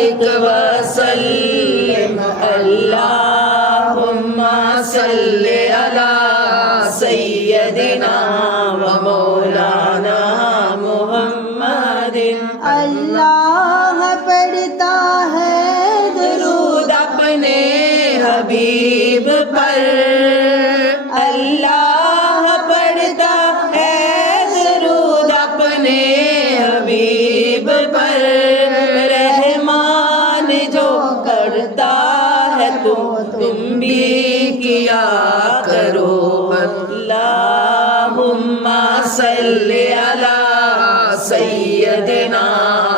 وبارك وسلم اللهم صل على سيدنا ومولانا محمد اللہ پڑھتا ہے درود اپنے حبیب پر اللہ پڑھتا ہے درود اپنے حبیب پر رحمان جو کرتا ہے تم بھی کیا کرو اللہم صلی علی سیدنا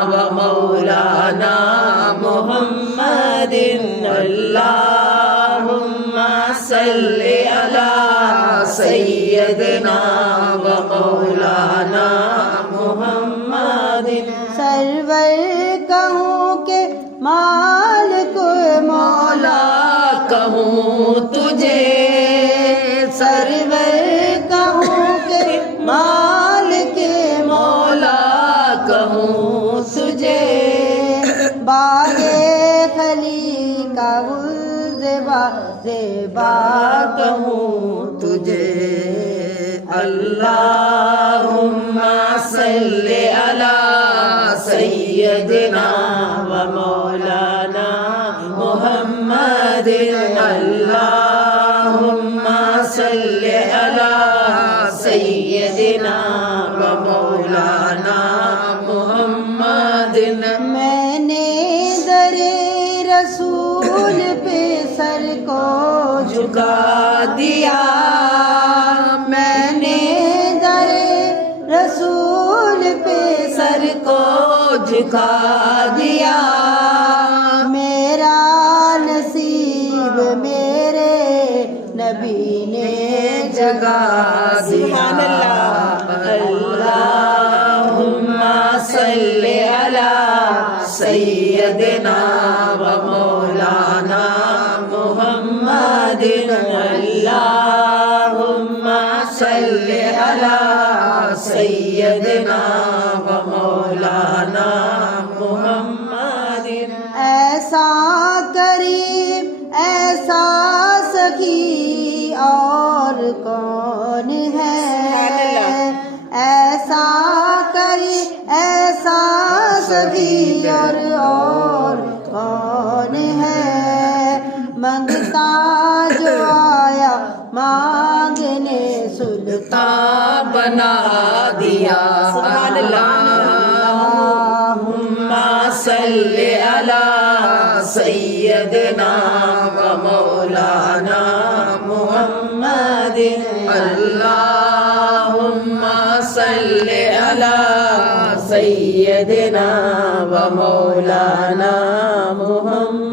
و مولانا محمد اللہم صلی علی سیدنا و مولانا محمد سرور کہوں کہ مالک مولا کہوں تجھے سرور کہوں کہ مالک مولا کہوں تجھے باغ خلی کا زیبا زیبا کہوں تجھے اللہم صلی علی سیدنا و مولانا محمد اللہم صلی علی سیدنا و مولانا محمد میں نے در رسول پہ سر کو جھکا دیا میں نے در رسول پہ سر کو جھکا دیا میرا نصیب میرے نبی نے جگا دیا اللہم صلی علی سیدنا و مولانا محمد اللہم صلی علی سیدنا و مولانا محمد ایسا کریم ایسا سخی اور کون ہے ایسا کریم ایسا سخی اور کون ہے منگتا جو آیا مانگنے سلطان بنا دیا اللہم صلی علی سیدنا و مولانا محمد اللہم صلی علی سیدنا و مولانا محمد